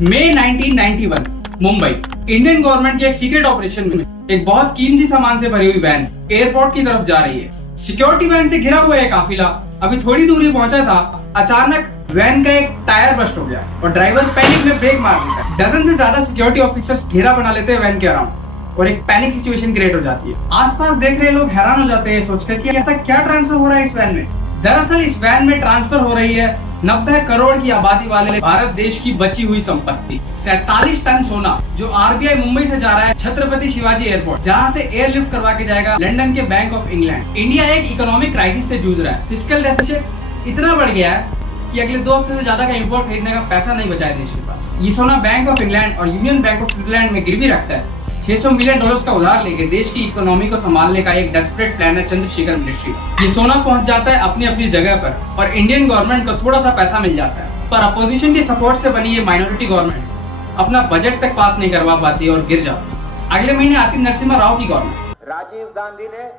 मई 1991 Mumbai, Indian government के एक secret operation में एक बहुत कीमती सामान से भरी हुई वैन एयरपोर्ट की तरफ जा रही है। सिक्योरिटी वैन से घिरा हुआ है काफिला अभी थोड़ी दूरी पहुंचा था, अचानक वैन का एक टायर बस्ट हो गया और ड्राइवर पैनिक में ब्रेक मार देता है। डजन से ज्यादा सिक्योरिटी ऑफिसर्स घेरा बना लेते हैं वैन के अराउंड और एक पैनिक सिचुएशन क्रिएट हो जाती है। आसपास देख रहे लोग हैरान हो जाते हैं सोचकर कि ऐसा क्या ट्रांसफर हो रहा है इस वैन में। दरअसल इस वैन में ट्रांसफर हो रही है 90 करोड़ की आबादी वाले भारत देश की बची हुई संपत्ति 47 टन सोना, जो आरबीआई मुंबई से जा रहा है छत्रपति शिवाजी एयरपोर्ट, जहां से एयरलिफ्ट करवा के जाएगा लंदन के बैंक ऑफ इंग्लैंड। इंडिया एक इकोनॉमिक क्राइसिस से जूझ रहा है। फिस्कल डेफिसिट इतना बढ़ गया है कि अगले 2 हफ्ते से ज्यादा का इंपोर्ट खरीदने का पैसा नहीं बचा है देश के पास। ये सोना बैंक ऑफ इंग्लैंड और यूनियन बैंक ऑफ स्विट्जरलैंड में गिरवी रखता है। $600 मिलियन का उधार लेके देश की इकोनॉमी को संभालने का एक डेस्परेट प्लान है चंद्रशेखर मिनिस्ट्री। ये सोना पहुंच जाता है अपनी अपनी जगह पर और इंडियन गवर्नमेंट को थोड़ा सा पैसा मिल जाता है, पर अपोजिशन के सपोर्ट से बनी ये माइनॉरिटी गवर्नमेंट अपना बजट तक पास नहीं करवा पाती और गिर जाती। अगले महीने आती नरसिम्हा राव की गवर्नमेंट। राजीव गांधी ने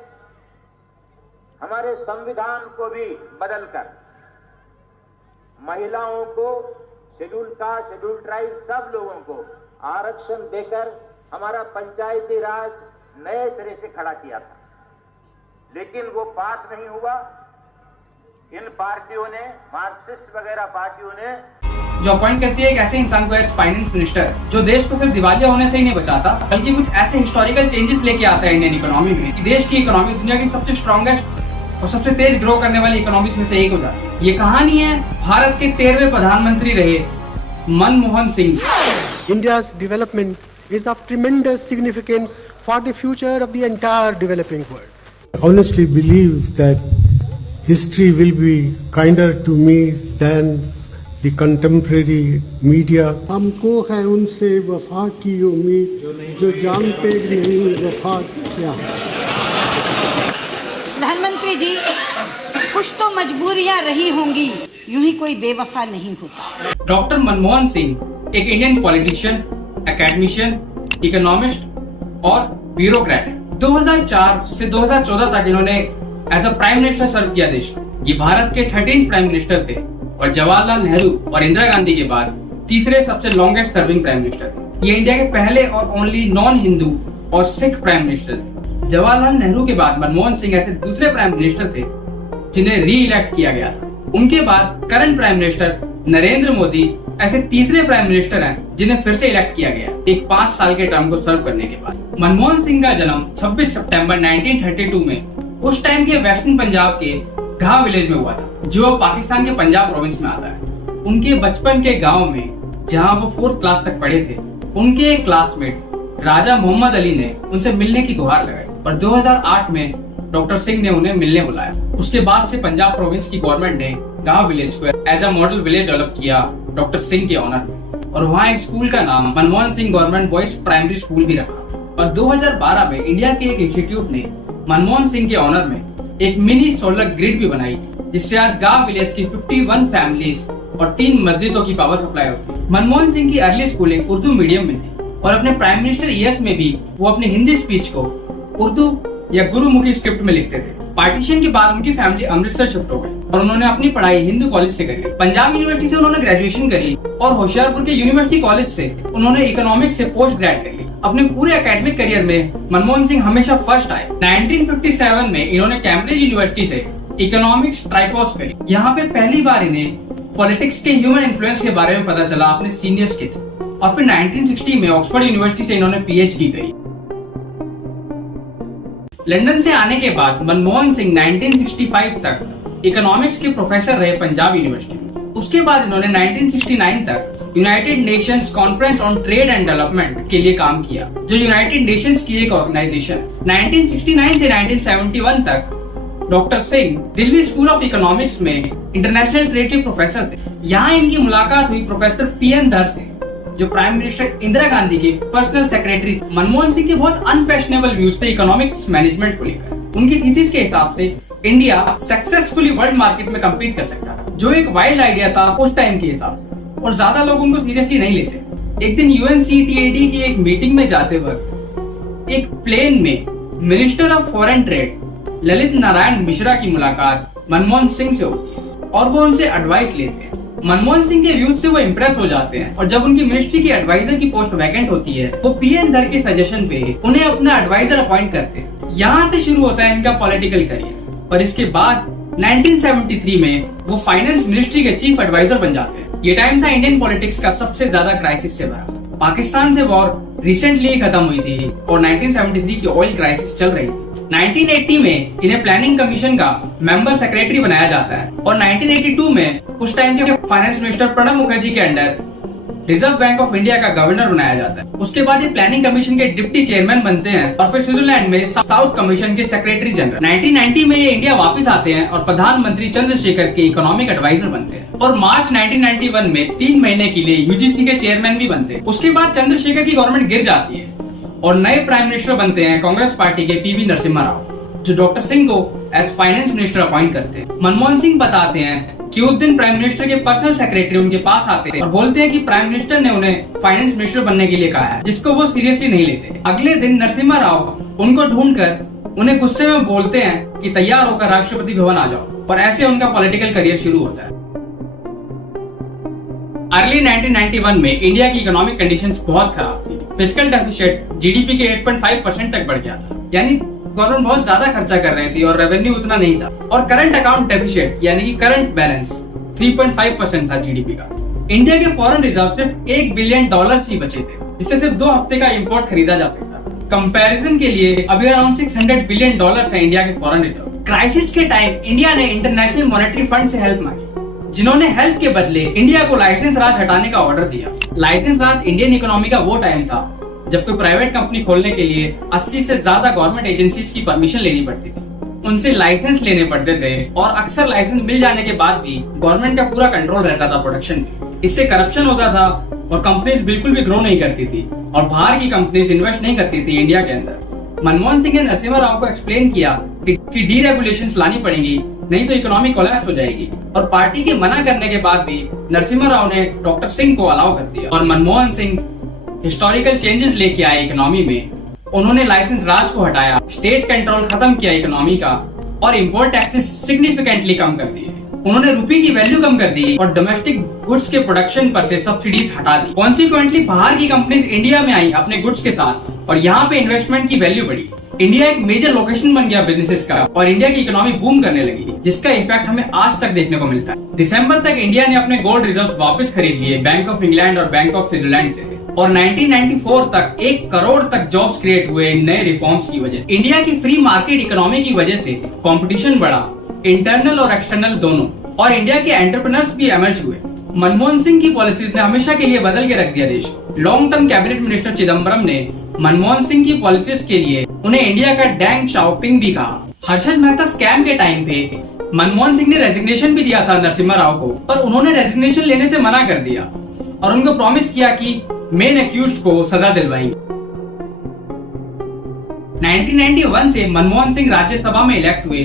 हमारे संविधान को भी बदलकर महिलाओं को, शेड्यूल कास्ट, शेड्यूल ट्राइब सब लोगों को आरक्षण देकर हमारा पंचायती राज नए सिरे से खड़ा किया था, लेकिन वो पास नहीं हुआ। इन पार्टियों ने, मार्क्सिस्ट वगैरह पार्टियों ने जो अपॉइंट करती है एक ऐसे इंसान को एज फाइनेंस मिनिस्टर, जो देश को सिर्फ दिवालिया होने से ही नहीं बचाता बल्कि कुछ ऐसे हिस्टोरिकल चेंजेस लेके आता है इंडियन इकोनॉमी में कि देश की इकोनॉमी दुनिया की सबसे स्ट्रॉन्गेस्ट और सबसे तेज ग्रो करने वाली इकोनॉमीज में से एक हो जाती है। ये कहानी है भारत के 13वें प्रधानमंत्री रहे Manmohan Singh. India's development is of tremendous significance for the future of the entire developing world. I honestly believe that history will be kinder to me than the contemporary media. हमको है उनसे वफा की उम्मीद जो जानते नहीं वफा क्या है। प्रधानमंत्री जी, कुछ तो मजबूरियां रही होंगी, यूं ही कोई बेवफा नहीं होता। डॉक्टर मनमोहन सिंह एक इंडियन पॉलिटिशियन, एकेडमिशियन, इकोनॉमिस्ट और ब्यूरोक्रेट है। 2004 से 2014 तक इन्होंने एज अ प्राइम मिनिस्टर सर्व किया देश को। ये भारत के 13th प्राइम मिनिस्टर थे और जवाहरलाल नेहरू और इंदिरा गांधी के बाद तीसरे सबसे लॉन्गेस्ट सर्विंग प्राइम मिनिस्टर थे। ये इंडिया के पहले और ओनली नॉन हिंदू और सिख प्राइम मिनिस्टर थे। जवाहरलाल नेहरू के बाद मनमोहन सिंह ऐसे दूसरे प्राइम मिनिस्टर थे जिन्हें री इलेक्ट किया गया था। उनके बाद current prime minister Narendra Modi ऐसे तीसरे प्राइम मिनिस्टर हैं जिन्हें फिर से इलेक्ट किया गया एक 5 साल के टर्म को सर्व करने के बाद। मनमोहन सिंह का जन्म 26 सितंबर 1932 में उस टाइम के वेस्टर्न पंजाब के घाह विलेज में हुआ था, जो पाकिस्तान के पंजाब प्रोविंस में आता है। उनके बचपन के गांव में जहां वो 4th क्लास तक पढ़े थे, उनके एक क्लासमेट राजा मोहम्मद अली ने उनसे मिलने की गुहार लगाई और 2008 में डॉक्टर सिंह ने उन्हें मिलने बुलाया। उसके बाद से पंजाब प्रोविंस की गवर्नमेंट ने गांव विलेज को as a model village develop किया डॉक्टर सिंह के ऑनर में और वहाँ एक स्कूल का नाम Manmohan Singh government boys primary school भी रखा। और 2012 में इंडिया के एक इंस्टीट्यूट ने मनमोहन सिंह के ऑनर में एक मिनी सोलर ग्रिड भी बनाई, जिससे आज गांव विलेज की 51 फैमिलीज और 3 मस्जिदों की पावर सप्लाई होती है। मनमोहन सिंह की अर्ली स्कूलिंग उर्दू मीडियम में थी और अपने प्राइम मिनिस्टर ईयर्स में भी वो अपनी हिंदी स्पीच को उर्दू या गुरुमुखी स्क्रिप्ट में लिखते थे। पार्टीशन के बाद उनकी फैमिली अमृतसर शिफ्ट हो गई और उन्होंने अपनी पढ़ाई हिंदू कॉलेज से करी। पंजाब यूनिवर्सिटी से उन्होंने ग्रेजुएशन करी और होशियारपुर के यूनिवर्सिटी कॉलेज से उन्होंने इकोनॉमिक्स से पोस्ट ग्रेड करी। अपने पूरे एकेडमिक करियर में मनमोहन सिंह हमेशा फर्स्ट आए। 1957 में इन्होंने कैम्ब्रिज यूनिवर्सिटी से इकोनॉमिक्स ट्राइकोर्स करी। यहाँ पे पहली बार इन्हें पॉलिटिक्स के ह्यूमन इन्फ्लुएंस के बारे में पता चला अपने सीनियर्स के थे और फिर 1960 में ऑक्सफोर्ड यूनिवर्सिटी से इन्होंने PhD करी। लंदन से आने के बाद मनमोहन सिंह 1965 तक इकोनॉमिक्स के प्रोफेसर रहे पंजाब यूनिवर्सिटी में। उसके बाद इन्होंने 1969 तक United Nations conference on trade and development के लिए काम किया, जो यूनाइटेड नेशंस की एक ऑर्गेनाइजेशन है। 1969 से 1971 तक doctor Singh Delhi school of economics में इंटरनेशनल ट्रेड के प्रोफेसर थे। यहाँ इनकी मुलाकात हुई प्रोफेसर PN धर से, जो प्राइम मिनिस्टर इंदिरा गांधी के पर्सनल सेक्रेटरी। मनमोहन सिंह के बहुत अनफैशनेबल व्यूज थे इकोनॉमिक्स मैनेजमेंट को लेकर। उनकी थीसिस के हिसाब से इंडिया सक्सेसफुली वर्ल्ड मार्केट में कम्पीट कर सकता था, जो एक वाइल्ड आइडिया था उस टाइम के हिसाब से और ज्यादा लोग उनको सीरियसली नहीं लेते। एक दिन UNCTAD की एक मीटिंग में जाते वक्त एक प्लेन में minister of foreign trade Lalit Narayan Mishra की मुलाकात मनमोहन सिंह से होती है और वो उनसे एडवाइस लेते हैं। मनमोहन सिंह के व्यूज से वो इम्प्रेस हो जाते हैं और जब उनकी मिनिस्ट्री की एडवाइजर की पोस्ट वैकेंट होती है वो पीएन धर के सजेशन पे उन्हें अपना एडवाइजर अपॉइंट करते हैं। यहाँ से शुरू होता है इनका पॉलिटिकल करियर और इसके बाद 1973 में वो फाइनेंस मिनिस्ट्री के चीफ एडवाइजर बन जाते हैं। ये टाइम था इंडियन पॉलिटिक्स का सबसे ज्यादा क्राइसिस से भरा। पाकिस्तान से वॉर रिसेंटली ही खत्म हुई थी और 1973 की ऑयल क्राइसिस चल रही थी। 1980 में इन्हें प्लानिंग कमीशन का मेंबर सेक्रेटरी बनाया जाता है और 1982 में उस टाइम के फाइनेंस मिनिस्टर प्रणब मुखर्जी के under reserve bank of India का गवर्नर बनाया जाता है। उसके बाद ये प्लानिंग कमीशन के डिप्टी चेयरमैन बनते हैं और फिर स्विट्जरलैंड में साउथ कमीशन के सेक्रेटरी जनरल। 1990 में ये इंडिया वापस आते हैं और प्रधानमंत्री चंद्रशेखर के इकोनॉमिक एडवाइजर बनते हैं और मार्च 1991 में 3 महीने के लिए यूजीसी के चेयरमैन भी बनते हैं। उसके बाद चंद्रशेखर की गवर्नमेंट गिर जाती है और नए प्राइम मिनिस्टर बनते हैं कांग्रेस पार्टी के पीवी नरसिम्हा राव, जो डॉक्टर सिंह को एज फाइनेंस मिनिस्टर अपॉइंट करते हैं। मनमोहन सिंह बताते हैं कि उस दिन प्राइम मिनिस्टर के पर्सनल सेक्रेटरी उनके पास आते हैं और बोलते हैं कि प्राइम मिनिस्टर ने उन्हें फाइनेंस मिनिस्टर बनने के लिए कहा है, जिसको वो सीरियसली नहीं लेते। अगले दिन नरसिम्हा राव उनको ढूंढकर उन्हें गुस्से में बोलते हैं कि तैयार होकर राष्ट्रपति भवन आ जाओ और ऐसे उनका पॉलिटिकल करियर शुरू होता है। अर्ली 1991 में इंडिया की इकोनॉमिक कंडीशंस बहुत खराब थी। फिस्कल डेफिसिट जीडीपी के 8.5% तक बढ़ गया था, यानी गवर्नमेंट बहुत ज्यादा खर्चा कर रही थी और रेवेन्यू उतना नहीं था। और करंट अकाउंट डेफिसिट यानी कि करंट बैलेंस 3.5% था जीडीपी का। इंडिया के फॉरेन रिजर्व सिर्फ $1 बिलियन ही बचे थे, जिससे सिर्फ 2 हफ्ते का इंपोर्ट खरीदा जा सकता। कंपैरिजन के लिए अभी अराउंड $600 बिलियन है इंडिया के फॉरेन रिजर्व। क्राइसिस के टाइम इंडिया ने इंटरनेशनल मॉनेटरी फंड से हेल्प मांगी, जिन्होंने हेल्प के बदले इंडिया को लाइसेंस राज हटाने का ऑर्डर दिया। लाइसेंस राज इंडियन इकोनॉमी का वो टाइम था जब कोई प्राइवेट कंपनी खोलने के लिए 80 से ज्यादा गवर्नमेंट एजेंसीज की परमिशन लेनी पड़ती थी, उनसे लाइसेंस लेने पड़ते थे और अक्सर लाइसेंस मिल जाने के बाद भी गवर्नमेंट का पूरा कंट्रोल रहता था प्रोडक्शन पे। इससे करप्शन होता था और कंपनीज बिल्कुल भी ग्रो नहीं करती थी और बाहर की कंपनीज इन्वेस्ट नहीं करती थी इंडिया के अंदर। मनमोहन सिंह ने नरसिम्हा राव को एक्सप्लेन किया कि डीरेगुलेशंस लानी पड़ेंगी, नहीं तो इकोनॉमी कोलैप्स हो जाएगी। और पार्टी के मना करने के बाद भी नरसिम्हा राव ने डॉक्टर सिंह को अलाउ कर दिया और मनमोहन सिंह हिस्टोरिकल चेंजेस लेके आए इकोनॉमी में। उन्होंने लाइसेंस राज को हटाया, स्टेट कंट्रोल खत्म किया इकोनॉमी का और इंपोर्ट टैक्सेस सिग्निफिकेंटली कम कर दिए। उन्होंने रुपये की वैल्यू कम कर दी और डोमेस्टिक गुड्स के प्रोडक्शन पर से सब्सिडीज हटा दी। कॉन्सिक्वेंटली बाहर की कंपनीज इंडिया में आई अपने गुड्स के साथ और यहाँ पे इन्वेस्टमेंट की वैल्यू बढ़ी। इंडिया एक मेजर लोकेशन बन गया बिजनेसेस का और इंडिया की इकोनॉमी बूम करने लगी, जिसका इफेक्ट हमें आज तक देखने को मिलता है। दिसंबर तक इंडिया ने अपने गोल्ड रिजर्व्स वापस खरीद लिए बैंक ऑफ इंग्लैंड और बैंक ऑफ स्विट्जरलैंड से और 1994 तक 1 करोड़ तक जॉब्स क्रिएट हुए इन नए रिफॉर्म्स की वजह से। इंडिया की फ्री मार्केट इकोनॉमी की वजह से कंपटीशन बढ़ा, इंटरनल और एक्सटर्नल दोनों, और इंडिया के एंटरप्रेन्योर्स भी एमर्ज हुए। मनमोहन सिंह की पॉलिसीज ने हमेशा के लिए बदल के रख दिया देश को। Long term cabinet minister Chidambaram ने मनमोहन सिंह की पॉलिसीज के लिए उन्हें इंडिया का डैंग शाओपिंग भी कहा। हर्षद मेहता स्कैम के टाइम पे मनमोहन सिंह ने रेजिग्नेशन भी दिया था नरसिम्हा राव को, पर उन्होंने रेजिग्नेशन लेने से मना कर दिया और उनको प्रॉमिस किया कि मेन अक्यूज्ड को सजा दिलवाएंगे। 1991 से मनमोहन सिंह राज्यसभा में इलेक्ट हुए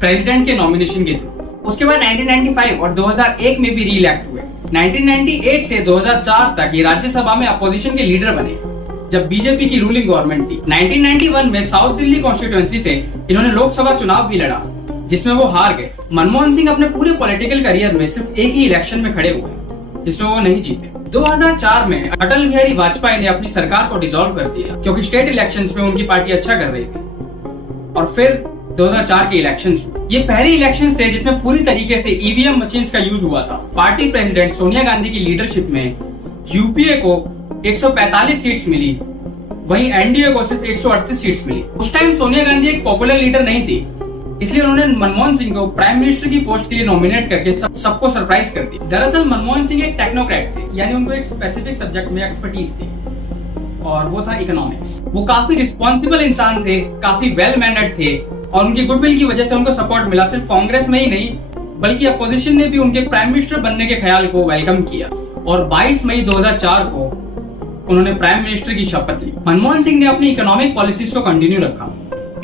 प्रेसिडेंट के नॉमिनेशन के थ्रू। उसके बाद 1995 और 2001 में भी री इलेक्ट हुए। 1998 से 2004 तक ये राज्यसभा में अपोजिशन के लीडर बने जब बीजेपी की रूलिंग गवर्नमेंट थी। 1991 में साउथ दिल्ली कॉन्स्टिट्यूएंसी से इन्होंने लोकसभा चुनाव भी लड़ा, जिसमें वो हार गए। मनमोहन सिंह अपने पूरे पॉलिटिकल करियर में सिर्फ एक ही इलेक्शन में खड़े हुए, जिसमें वो नहीं जीते। 2004 में अटल बिहारी वाजपेयी ने अपनी सरकार को डिसॉल्व कर दिया क्योंकि स्टेट इलेक्शंस में उनकी पार्टी अच्छा कर रही थी। और फिर 2004 के इलेक्शंस, ये पहले इलेक्शंस थे जिसमें पूरी तरीके से ईवीएम मशीन्स का यूज हुआ था। पार्टी प्रेसिडेंट सोनिया गांधी की लीडरशिप में यूपीए को 145 सीट्स मिली, वहीं एनडीए को सिर्फ 138 सीट्स मिली। उस टाइम सोनिया गांधी एक पॉपुलर लीडर नहीं थी, इसलिए उन्होंने मनमोहन सिंह को प्राइम मिनिस्टर की पोस्ट के लिए नॉमिनेट करके सबको सरप्राइज कर दिया। दरअसल मनमोहन सिंह एक टेक्नोक्रेट थे, यानी उनको एक स्पेसिफिक सब्जेक्ट में एक्सपर्टीज थी और वो था इकोनॉमिक्स। वो काफी रिस्पॉन्सिबल इंसान थे, काफी वेल मैनर्ड थे और उनकी गुडविल की वजह से उनको सपोर्ट मिला। सिर्फ कांग्रेस में ही नहीं बल्कि अपोजिशन ने भी उनके प्राइम मिनिस्टर बनने के ख्याल को वेलकम किया और 22 मई 2004 को उन्होंने प्राइम मिनिस्टर की शपथ ली। मनमोहन सिंह ने अपनी इकोनॉमिक पॉलिसीज को कंटिन्यू रखा।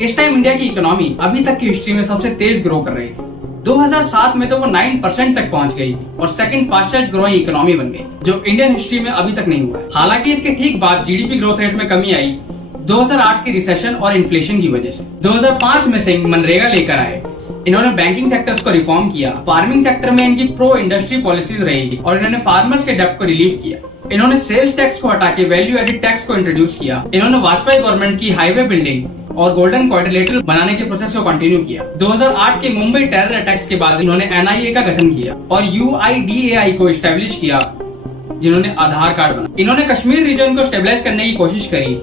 इस टाइम इंडिया की इकोनॉमी अभी तक की हिस्ट्री में सबसे तेज ग्रो कर रही थी। 2007 में तो वो 9% तक पहुंच गई और सेकंड फास्टेस्ट ग्रोइंग इकोनॉमी बन गई, जो इंडियन हिस्ट्री में अभी तक नहीं हुआ है। हालांकि इसके ठीक बाद जीडीपी ग्रोथ रेट में कमी आई 2008 के रिसेशन और इन्फ्लेशन की वजह से। 2005 में सिंह मनरेगा लेकर आए इन्होंने बैंकिंग सेक्टर्स को रिफॉर्म किया, फार्मिंग सेक्टर में इनकी प्रो इंडस्ट्री पॉलिसीज रही और इन्होंने फार्मर्स के डेब्ट को रिलीव किया। इन्होंने सेल्स टैक्स को हटा के वैल्यू एडिड टैक्स को इंट्रोड्यूस किया। इन्होंने वाजपेयी गवर्नमेंट की हाईवे बिल्डिंग और गोल्डन क्वाड्रिलेटरल बनाने के प्रोसेस को कंटिन्यू किया। 2008 के मुंबई टेरर अटैक्स के बाद इन्होंने NIA का गठन किया और UIDAI को एस्टेब्लिश किया, जिन्होंने आधार कार्ड बनाया। इन्होंने कश्मीर रीजन को स्टेबलाइज करने की कोशिश करी,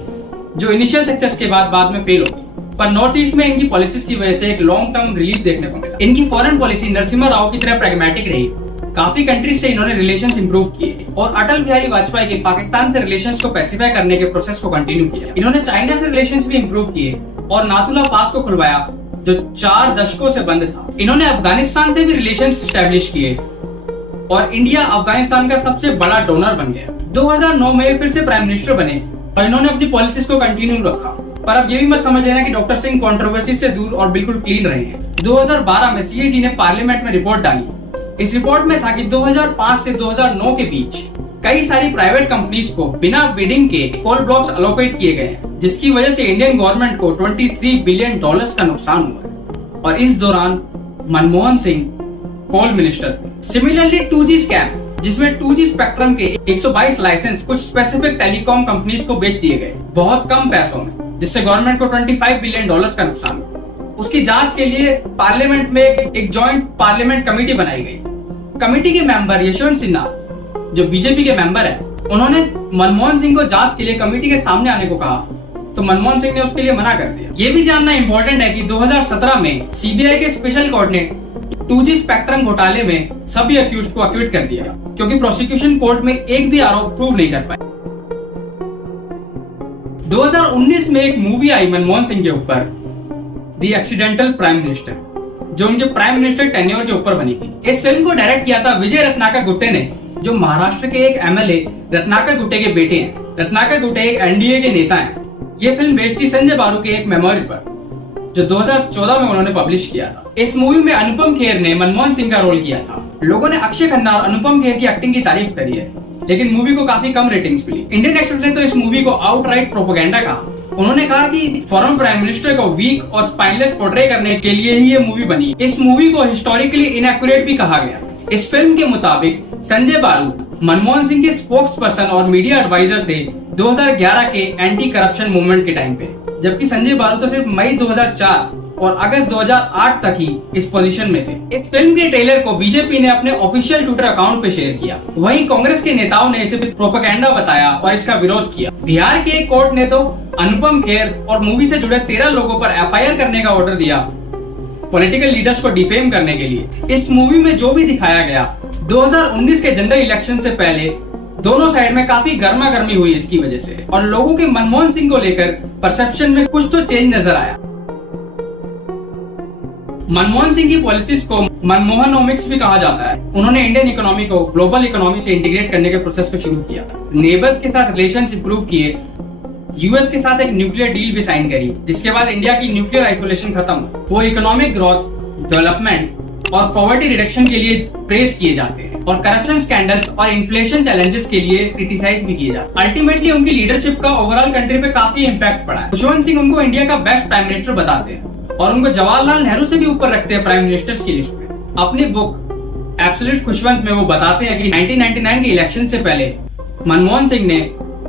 जो इनिशियल सक्सेस के बाद में फेल हो गई। पर नॉर्थ ईस्ट में इनकी पॉलिसीज की वजह से एक लॉन्ग टर्म रिलीफ देखने को मिला। इनकी फॉरेन पॉलिसी नरसिम्हा राव की तरह प्रैग्मेटिक रही। काफी कंट्रीज से इन्होंने रिलेशंस इंप्रूव किए और अटल बिहारी वाजपेयी के पाकिस्तान से रिलेशंस को पैसिफाई करने के प्रोसेस को कंटिन्यू किया। इन्होंने चाइना से रिलेशंस भी इंप्रूव किए और नाथुला पास को खुलवाया, जो 4 दशकों से बंद था। इन्होंने अफगानिस्तान से भी रिलेशंस एस्टेब्लिश किए और इंडिया अफगानिस्तान का सबसे बड़ा डोनर बन गया। 2009 में फिर से प्राइम मिनिस्टर बने और इन्होंने अपनी पॉलिसीज को कंटिन्यू रखा। पर अब ये भी मत समझ लेना कि डॉक्टर सिंह कंट्रोवर्सी से दूर और बिल्कुल क्लीन रहे हैं। 2012 में CAG ने पार्लियामेंट में रिपोर्ट डाली। इस रिपोर्ट में था कि 2005 से 2009 के बीच कई सारी प्राइवेट कंपनीज को बिना बिडिंग के कोल ब्लॉक्स अलोकेट किए गए, जिसकी वजह से इंडियन गवर्नमेंट को $23 बिलियन का नुकसान हुआ और इस दौरान मनमोहन सिंह कोल मिनिस्टर। सिमिलरली 2G स्कैम, जिसमें 2G स्पेक्ट्रम के 122 लाइसेंस कुछ स्पेसिफिक टेलीकॉम कंपनीज को बेच दिए गए बहुत कम पैसों में, जिससे गवर्नमेंट को $25 बिलियन का नुकसान हुआ। उसकी जांच के लिए पार्लियामेंट में एक जॉइंट पार्लियामेंट कमेटी बनाई गई। कमेटी के मेंबर यशवंत सिन्हा, जो बीजेपी के मेंबर है, उन्होंने मनमोहन सिंह को जांच के लिए कमेटी के सामने आने को कहा, तो मनमोहन सिंह ने उसके लिए मना कर दिया। ये भी जानना इंपॉर्टेंट है कि 2017 में CBI के स्पेशल कोर्ट ने 2G स्पेक्ट्रम घोटाले में सभी अक्यूज्ड को एक्विट कर दिया, क्योंकि प्रोसिक्यूशन कोर्ट में एक भी आरोप प्रूव नहीं कर पाए। 2019 में एक मूवी आई मनमोहन सिंह के ऊपर, द एक्सीडेंटल प्राइम मिनिस्टर, जो उनके प्राइम मिनिस्टर टेन्योर के ऊपर बनी थी। इस फिल्म को डायरेक्ट किया था विजय रत्नाकर गुट्टे ने, जो महाराष्ट्र के एक MLA रत्नाकर गुट्टे के बेटे हैं। रत्नाकर गुट्टे एक NDA के नेता हैं। ये फिल्म बेस्ड थी संजय बारू के एक मेमोरी पर, जो 2014 में उन्होंने पब्लिश किया था। इस मूवी में अनुपम खेर ने मनमोहन सिंह का रोल किया था। लोगों ने अक्षय खन्ना और अनुपम खेर की एक्टिंग की तारीफ करी है, लेकिन मूवी को काफी कम रेटिंग्स मिली। इंडियन एक्सप्रेस ने तो इस मूवी को आउटराइट प्रोपेगेंडा कहा। उन्होंने कहा कि फॉरेन प्राइम मिनिस्टर को वीक और स्पाइनलेस पोर्ट्रे करने के लिए ही ये मूवी बनी। इस मूवी को हिस्टोरिकली इनएक्यूरेट भी कहा गया। इस फिल्म के मुताबिक संजय बारू मनमोहन सिंह के स्पोक्स पर्सन और मीडिया एडवाइजर थे 2011 के एंटी करप्शन मूवमेंट के टाइम पे, जबकि संजय बारू तो सिर्फ मई 2004 और अगस्त 2008 तक ही इस पोजीशन में थे। इस फिल्म के ट्रेलर को बीजेपी ने अपने ऑफिशियल ट्विटर अकाउंट पे शेयर किया। वहीं कांग्रेस के नेताओं ने इसे प्रोपेगेंडा बताया और इसका विरोध किया। बिहार के एक कोर्ट ने तो अनुपम खेर और मूवी से जुड़े 13 लोगों पर FIR करने का ऑर्डर दिया, पॉलिटिकल लीडर्स को डिफेम करने के लिए। इस मूवी में जो भी दिखाया गया, 2019 के जनरल इलेक्शन से पहले दोनों साइड में काफी गर्मा गर्मी हुई इसकी वजह से, और लोगों के मनमोहन सिंह को लेकर परसेप्शन में कुछ तो चेंज नजर आया। मनमोहन सिंह की पॉलिसीज को मनमोहनोमिक्स भी कहा जाता है। उन्होंने इंडियन इकोनॉमी को ग्लोबल इकोनॉमी से इंटीग्रेट करने के प्रोसेस को शुरू किया, नेबर्स के साथ रिलेशंस इंप्रूव किए, US के साथ एक न्यूक्लियर डील भी साइन करी, जिसके बाद इंडिया की न्यूक्लियर आइसोलेशन खत्म हुई। वो इकोनॉमिक ग्रोथ, डेवलपमेंट और पॉवर्टी रिडक्शन के लिए प्रेस किए जाते हैं और करप्शन स्कैंडल्स और इन्फ्लेशन चैलेंजेस के लिए क्रिटिसाइज भी किए जाते हैं। अल्टीमेटली उनकी लीडरशिप का ओवरऑल कंट्री पे काफी इम्पैक्ट पड़ा है। खुशवंत सिंह उनको इंडिया का बेस्ट प्राइम मिनिस्टर बताते हैं और उनको जवाहरलाल नेहरू से भी ऊपर रखते हैं प्राइम मिनिस्टर्स की लिस्ट में। अपनी बुक एब्सोल्यूट खुशवंत में वो बताते हैं कि 1999 के इलेक्शन से पहले मनमोहन सिंह ने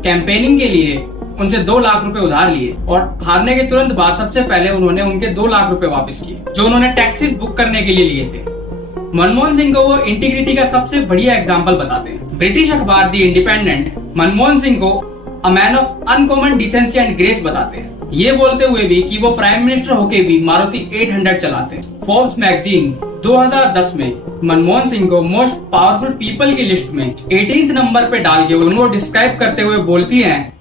कैंपेनिंग के लिए उनसे 2 लाख रुपए उधार लिए और हारने के तुरंत बाद सबसे पहले उन्होंने उनके 2 लाख रुपए वापस किए, जो उन्होंने टैक्सेस बुक करने के लिए लिए थे। मनमोहन सिंह को वो इंटीग्रिटी का सबसे बढ़िया एग्जाम्पल बताते हैं। ब्रिटिश अखबार द इंडिपेंडेंट मनमोहन सिंह को a man of uncommon decency and grace बताते हैं, ये बोलते हुए भी कि वो प्राइम मिनिस्टर होके भी मारुति 800 चलाते हैं। फोर्ब्स मैगजीन 2010 में मनमोहन सिंह को मोस्ट पावरफुल पीपल की लिस्ट में 18th नंबर पे डाल के उनको डिस्क्राइब करते हुए बोलती हैं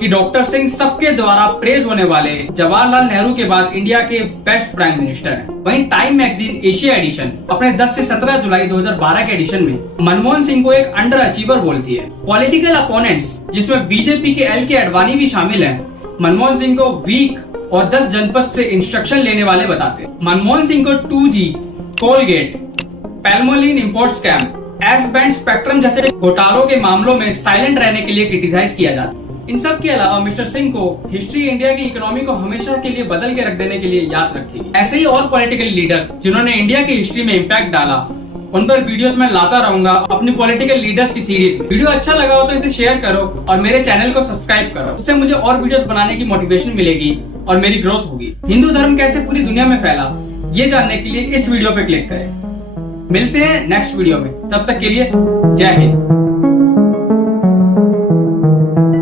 कि डॉक्टर सिंह सबके द्वारा प्रेज होने वाले जवाहरलाल नेहरू के बाद इंडिया के बेस्ट प्राइम मिनिस्टर हैं। वहीं टाइम मैगजीन एशिया एडिशन अपने 10 से 17 जुलाई 2012 के एडिशन में मनमोहन सिंह को एक अंडर अचीवर बोलती है। पॉलिटिकल अपोनेंट्स, जिसमें बीजेपी के LK आडवाणी भी शामिल हैं, मनमोहन सिंह को वीक और 10 जनपद से इंस्ट्रक्शन लेने वाले बताते हैं। मनमोहन सिंह को 2G, Coalgate, palmolein import scam, S band spectrum जैसे घोटालों के मामलों में साइलेंट रहने के लिए क्रिटिसाइज किया जाता है। इन सब के अलावा मिस्टर सिंह को हिस्ट्री इंडिया की इकोनॉमी को हमेशा के लिए बदल के रख देने के लिए याद रखेगी। ऐसे ही और पॉलिटिकल लीडर्स जिन्होंने इंडिया की हिस्ट्री में इम्पैक्ट डाला, उन पर वीडियोस मैं लाता रहूंगा अपनी पॉलिटिकल लीडर्स की सीरीज में। वीडियो अच्छा लगा हो तो इसे शेयर करो और मेरे चैनल को सब्सक्राइब करो। उससे मुझे और वीडियोस बनाने की मोटिवेशन मिलेगी और मेरी ग्रोथ होगी। हिंदू धर्म कैसे पूरी दुनिया में फैला, ये जानने के लिए इस वीडियो पे क्लिक करें। मिलते हैं नेक्स्ट वीडियो में, तब तक के लिए जय हिंद।